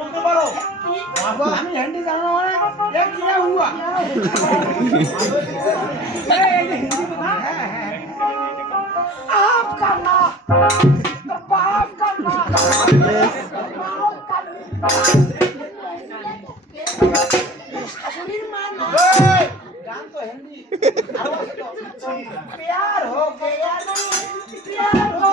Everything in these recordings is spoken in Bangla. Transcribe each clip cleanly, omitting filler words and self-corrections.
বলতে পারো? আমি হিন্দি জানো না এ কি হুয়া आपका ना बाप का ना शाশুड़ीर मां ना गान तो हिंदी आवाज तो प्यार हो गया नहीं प्यार हो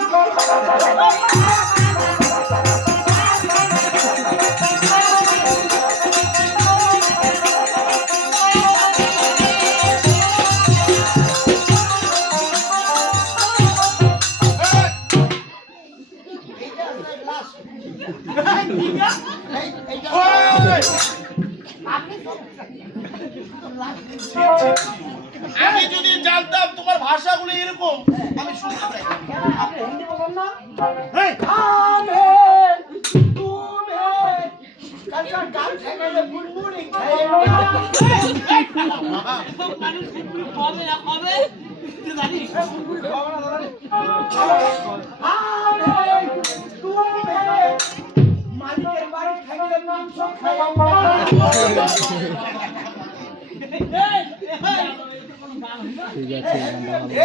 আমি যদি জানতাম তোমার ভাষাগুলো এরকম আমি শুনতে চাই। আপনি হিন্দি বলেন না এই, हम है तुम है कलका गान खाएंगे बुलबुली खाएंगे बुलबुली हम है तुम है मालिकेर बाड़ी खाएंगे मांस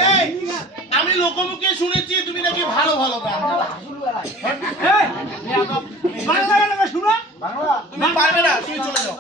এই, আমি লোকমুখে শুনেছি তুমি নাকি ভালো ভালো গান গাও। বাংলা গান শুনো তুমি পারবে না, তুমি চলে যাও।